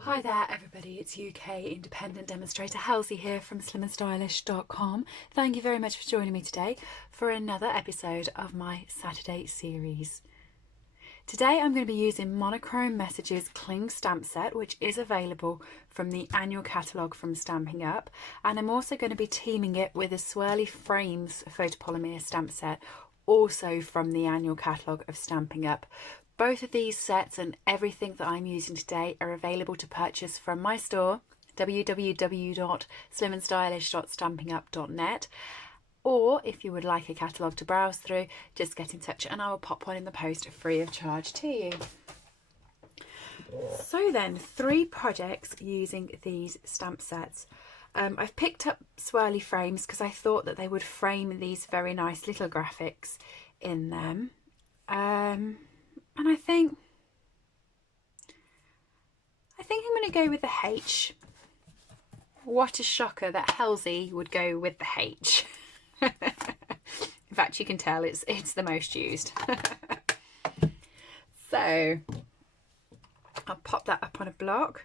Hi there everybody, it's UK independent demonstrator Halsey here from SlimmandStylish.com. Thank you very much for joining me today for another episode of my Saturday series. Today I'm going to be using Monogram Messages Cling Stamp Set, which is available from the annual catalogue from Stampinup, and I'm also going to be teaming it with a Swirly Frames photopolymer stamp set, also from the annual catalogue of Stampinup. Both of these sets and everything that I'm using today are available to purchase from my store, www.slimmandstylish.stampinup.net, or if you would like a catalogue to browse through, just get in touch and I will pop one in the post free of charge to you. So then, 3 projects using these stamp sets. I've picked up Swirly frames because I thought that they would frame these very nice little graphics in them. And I think I'm going to go with the H. What a shocker that Halsey would go with the H. In fact, you can tell it's the most used. So I'll pop that up on a block.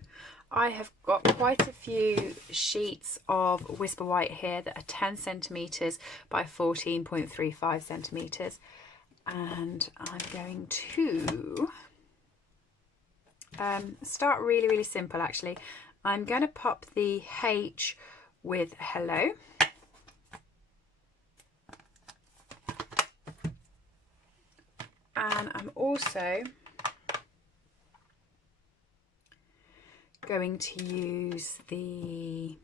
I have got quite a few sheets of Whisper White here that are 10 centimetres by 14.35 centimetres. And I'm going to start really simple actually. I'm going to pop the H with hello. And I'm also going to use the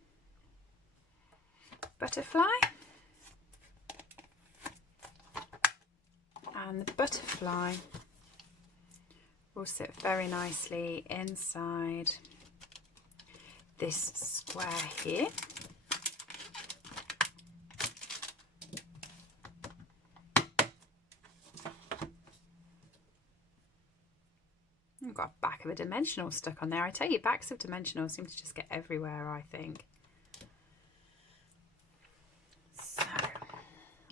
butterfly. And the butterfly will sit very nicely inside this square here. I've got a back of a dimensional stuck on there. I tell you, backs of dimensionals seem to just get everywhere, I think. So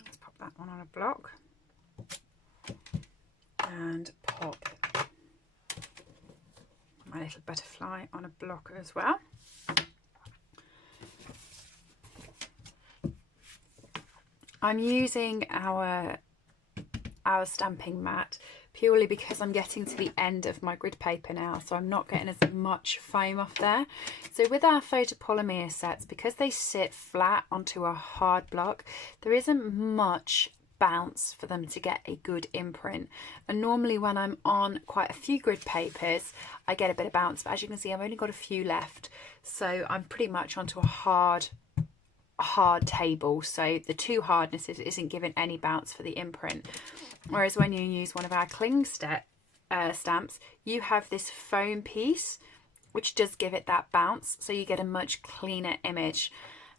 let's pop that one on a block. And pop my little butterfly on a block as well. I'm using our stamping mat purely because I'm getting to the end of my grid paper now, so I'm not getting as much foam off there. So with our photopolymer sets, because they sit flat onto a hard block, there isn't much bounce for them to get a good imprint, and normally when I'm on quite a few grid papers I get a bit of bounce, but as you can see I've only got a few left, so I'm pretty much onto a hard table, so the two hardnesses isn't giving any bounce for the imprint. Whereas when you use one of our cling stamps, you have this foam piece which does give it that bounce, so you get a much cleaner image.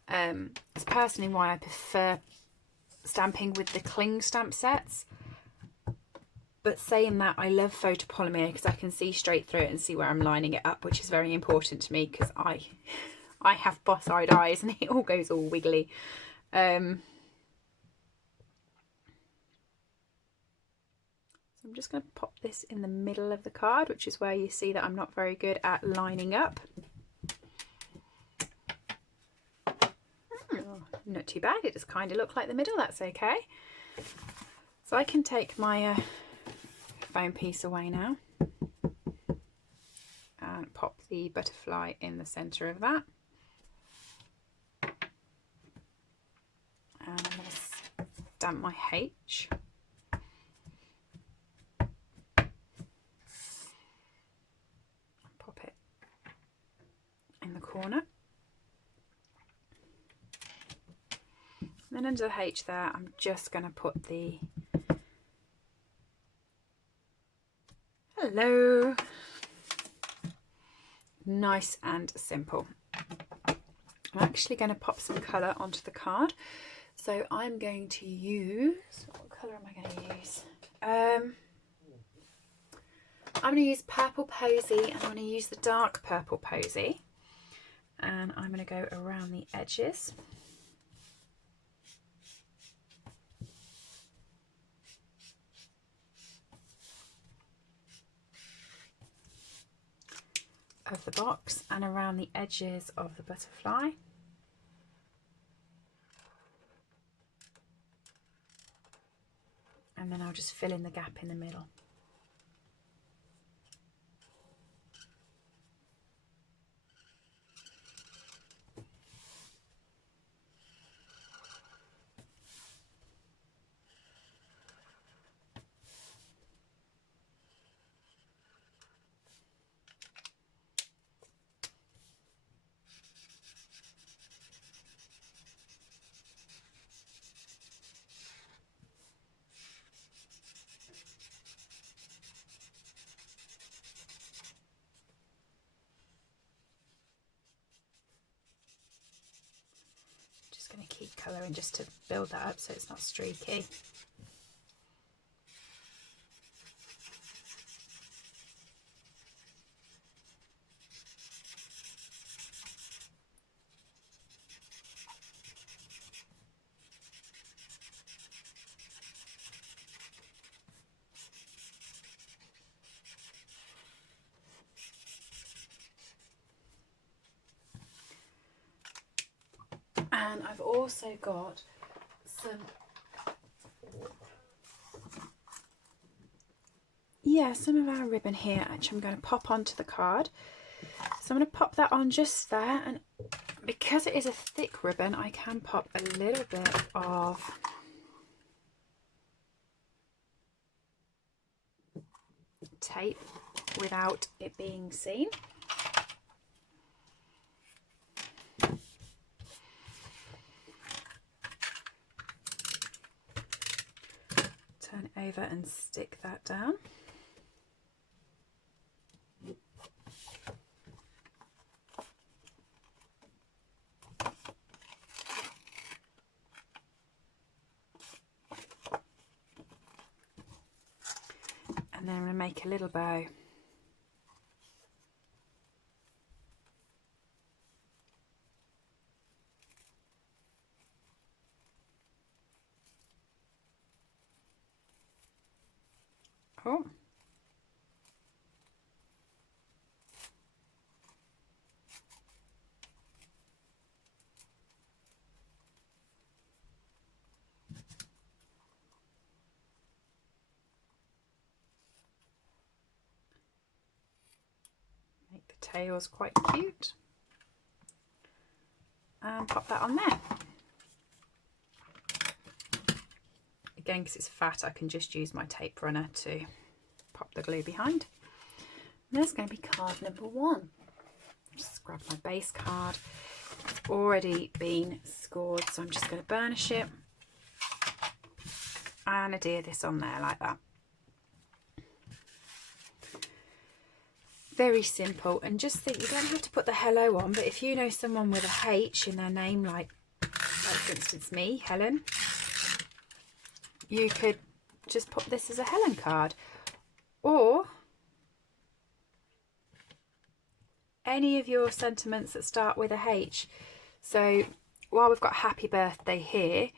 It's personally why I prefer stamping with the cling stamp sets, but saying that, I love photopolymer because I can see straight through it and see where I'm lining it up, which is very important to me because I have boss-eyed eyes and it all goes all wiggly. So I'm just going to pop this in the middle of the card, which is where you see that I'm not very good at lining up. Not too bad, it just kind of looked like the middle, that's okay. So I can take my foam piece away now and pop the butterfly in the centre of that. And I'm going to stamp my H. Pop it in the corner. And then under the H there, I'm just going to put the hello. Nice and simple. I'm actually going to pop some colour onto the card. So I'm going to use, what colour am I going to use? I'm going to use Purple Posy, and I'm going to use the dark Purple Posy. And I'm going to go around the edges. of the box and around the edges of the butterfly. And then I'll just fill in the gap in the middle. Going to keep colouring just to build that up so it's not streaky. And I've also got some, some of our ribbon here, actually I'm going to pop onto the card. So I'm going to pop that on just there, and because it is a thick ribbon, I can pop a little bit of tape without it being seen. Turn it over and stick that down. And then I'm going to make a little bow. Oh. Make the tails quite cute. And pop that on there. Again, because it's fat, I can just use my tape runner to pop the glue behind. And there's going to be card number 1. Just grab my base card. It's already been scored, so I'm just going to burnish it and adhere this on there like that. Very simple, and just think you don't have to put the hello on, but if you know someone with a H in their name, like for instance me, Helen, you could just put this as a Helen card, or any of your sentiments that start with a H. So while we've got happy birthday here,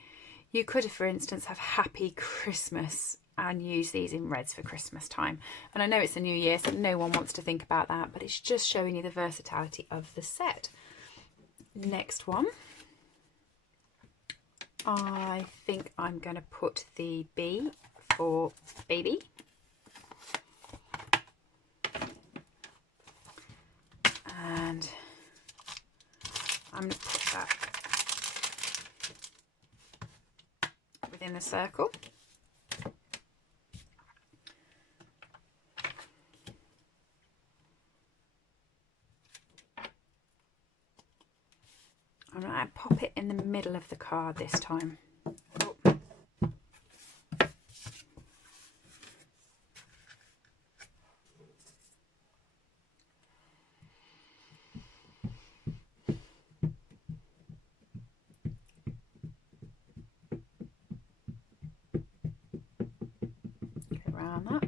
you could, for instance, have happy Christmas and use these in reds for Christmas time. And I know it's a new year, so no one wants to think about that, but it's just showing you the versatility of the set. Next one, I think I'm going to put the B for baby. And I'm going to put that within the circle. I'm going to pop it in the middle of the card this time. Oh. Get around that.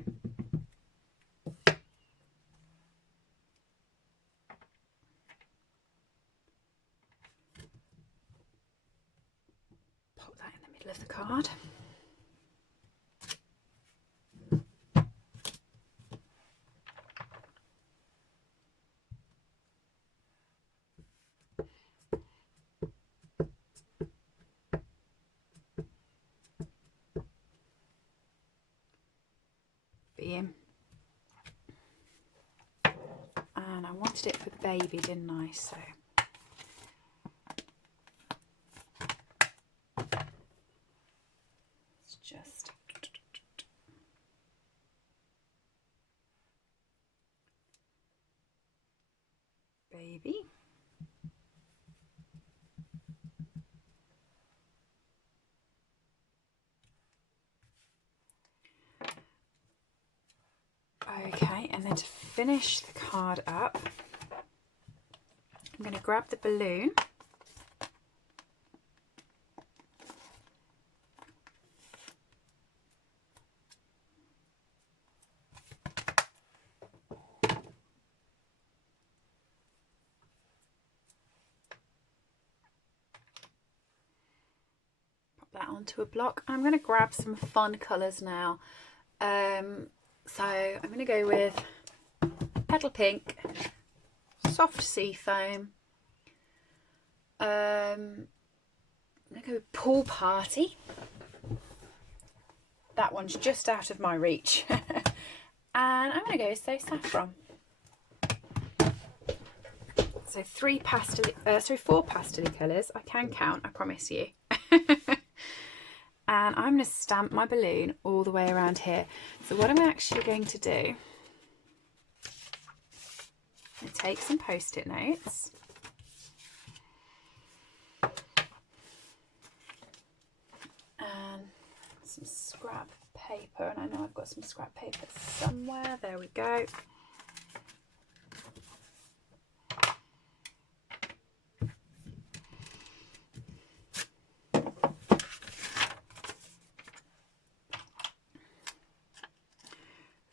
being. And I wanted it for the baby, didn't I? So it's just baby. Okay, and then to finish the card up, I'm going to grab the balloon . Pop that onto a block. I'm going to grab some fun colours now. So I'm going to go with Petal Pink, Soft Sea Foam. I'm going to go with Pool Party. That one's just out of my reach. And I'm going to go with So Saffron. So four pastel colours. I can count, I promise you. And I'm going to stamp my balloon all the way around here. So what I'm actually going to do, I'm going to take some post-it notes. And some scrap paper. And I know I've got some scrap paper somewhere. There we go.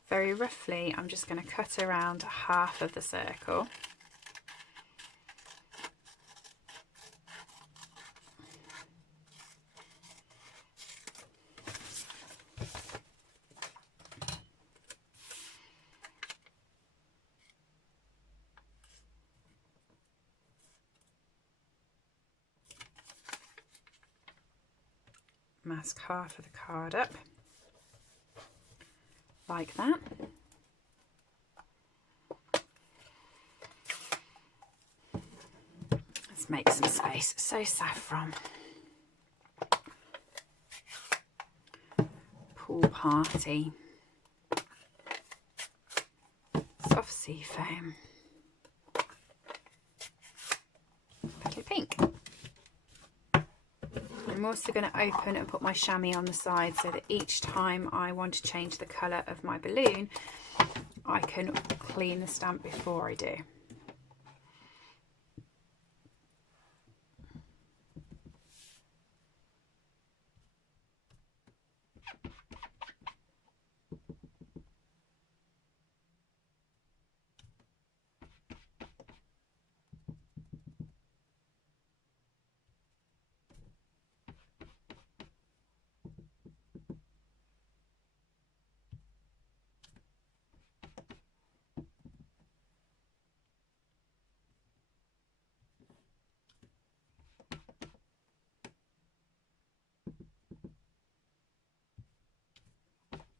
Very roughly, I'm just going to cut around half of the circle. Mask half of the card up. Like that. Let's make some space. So Saffron. Pool Party. Soft Sea Foam. Petal Pink. I'm also going to open and put my chamois on the side so that each time I want to change the colour of my balloon, I can clean the stamp before I do.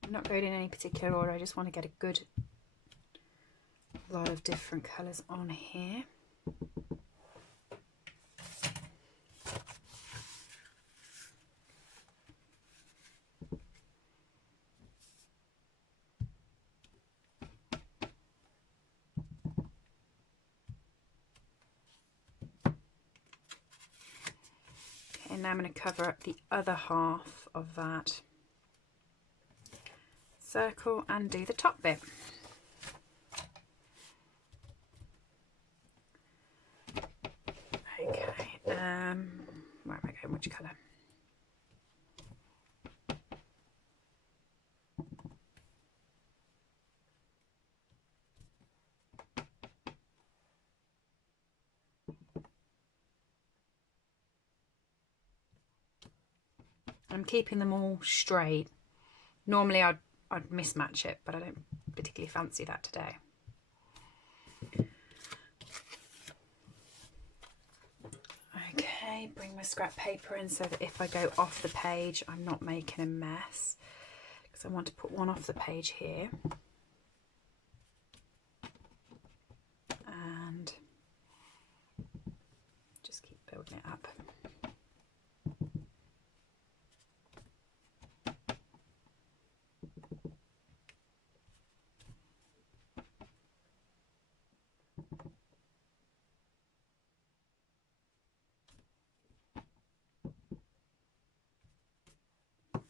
I'm not going in any particular order, I just want to get a good lot of different colours on here. Okay, and now I'm going to cover up the other half of that circle and do the top bit. Okay, where am I going? Which colour? I'm keeping them all straight. Normally I'd mismatch it, but I don't particularly fancy that today. Okay, bring my scrap paper in so that if I go off the page, I'm not making a mess. Because So I want to put one off the page here. And just keep building it up.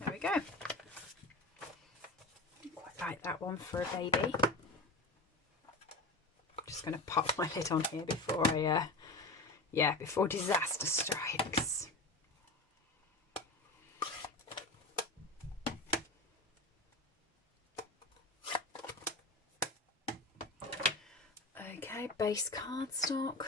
There we go. Quite like that one for a baby. Just going to pop my lid on here before before disaster strikes. Okay, base cardstock.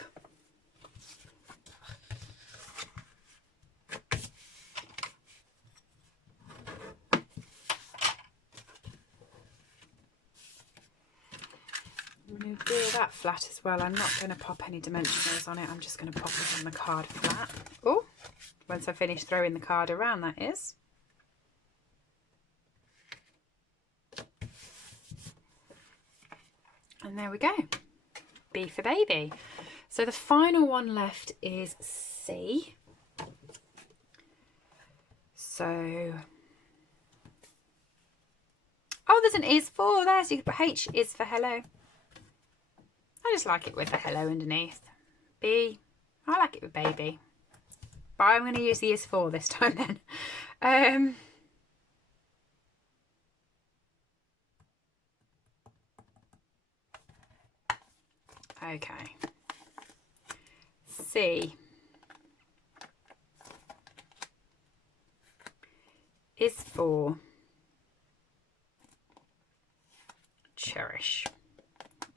I'm going to do that flat as well. I'm not going to pop any dimensionals on it. I'm just going to pop it on the card flat. Oh, once I finish throwing the card around, that is. And there we go. B for baby. So the final one left is C. So, oh, there's an is for there. So you can put H is for hello. I just like it with the hello underneath. B, I like it with baby. But I'm going to use the is for this time then. Okay. C is for cherish.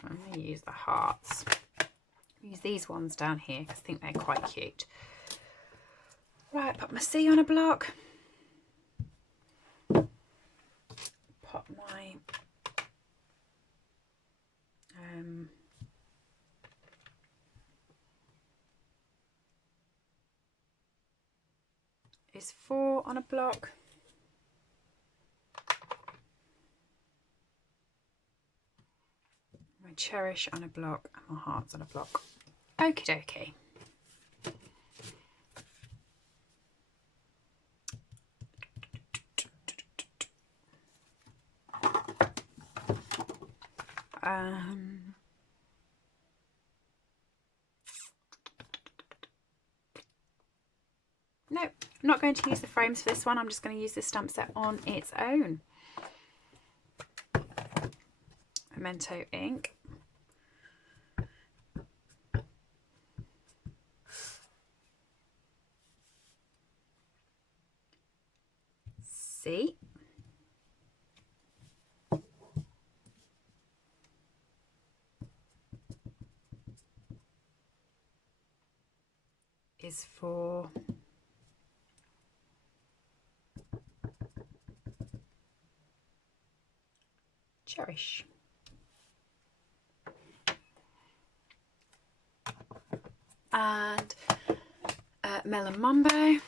I'm going to use the hearts. Use these ones down here because I think they're quite cute. Right, put my C on a block. Pop my is 4 on a block. My cherish on a block and my hearts on a block. Okie dokie. No, I'm not going to use the frames for this one. I'm just going to use this stamp set on its own. Memento ink. C. Is for cherish. And melon mambo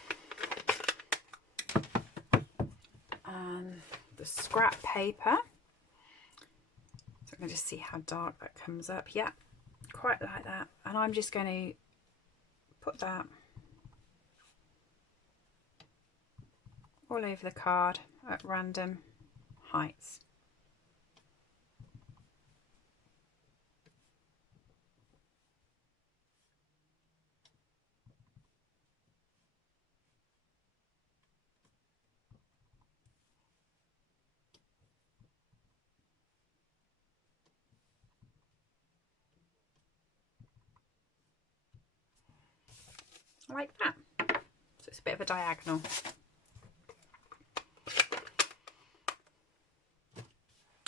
and the scrap paper. So I'm going to just see how dark that comes up. Yeah, quite like that. And I'm just going to put that all over the card at random heights. Like that. So it's a bit of a diagonal.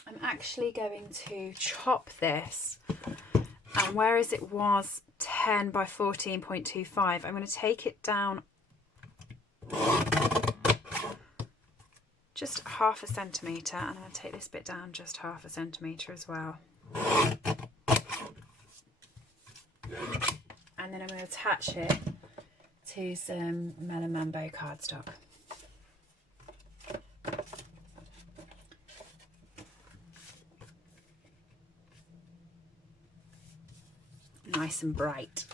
I'm actually going to chop this, and whereas it was 10 by 14.25, I'm going to take it down just 1/2 centimetre, and I'm going to take this bit down just 1/2 centimetre as well. And then I'm going to attach it to some Melon Mambo cardstock. nice and bright.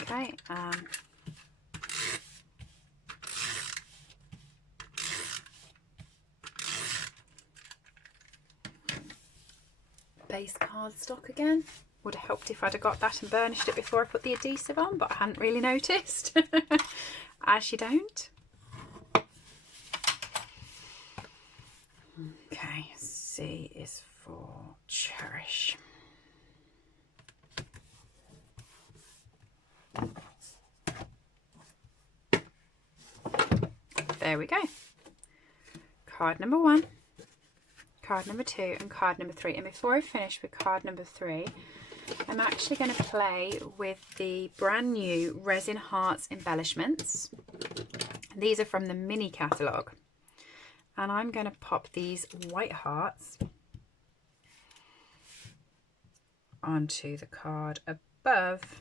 Okay, base cardstock again. Would have helped if I'd have got that and burnished it before I put the adhesive on, but I hadn't really noticed. As you don't. Okay, C is for cherish. There we go. Card number 1, card number 2 and card number 3. And before I finish with card number 3, I'm actually going to play with the brand new Resin Hearts embellishments. These are from the mini catalogue. And I'm going to pop these white hearts onto the card above.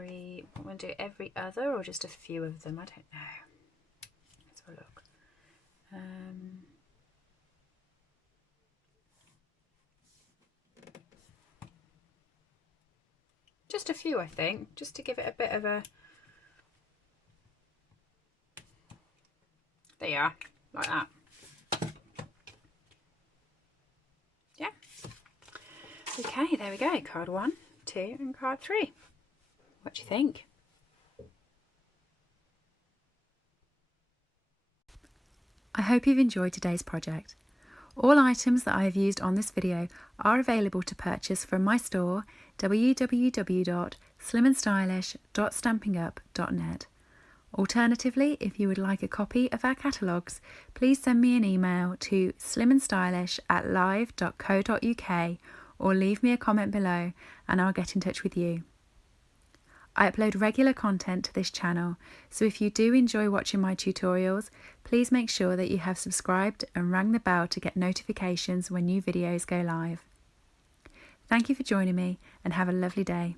I'm going to do every other or just a few of them, I don't know. Let's have a look. Just a few, I think, just to give it a bit of a... There you are, like that. Yeah. Okay, there we go. Card 1, 2 and card 3. What do you think? I hope you've enjoyed today's project. All items that I have used on this video are available to purchase from my store www.slimandstylish.stampinup.net. Alternatively, if you would like a copy of our catalogues, please send me an email to slimandstylish@live.co.uk or leave me a comment below and I'll get in touch with you. I upload regular content to this channel, so if you do enjoy watching my tutorials, please make sure that you have subscribed and rang the bell to get notifications when new videos go live. Thank you for joining me and have a lovely day.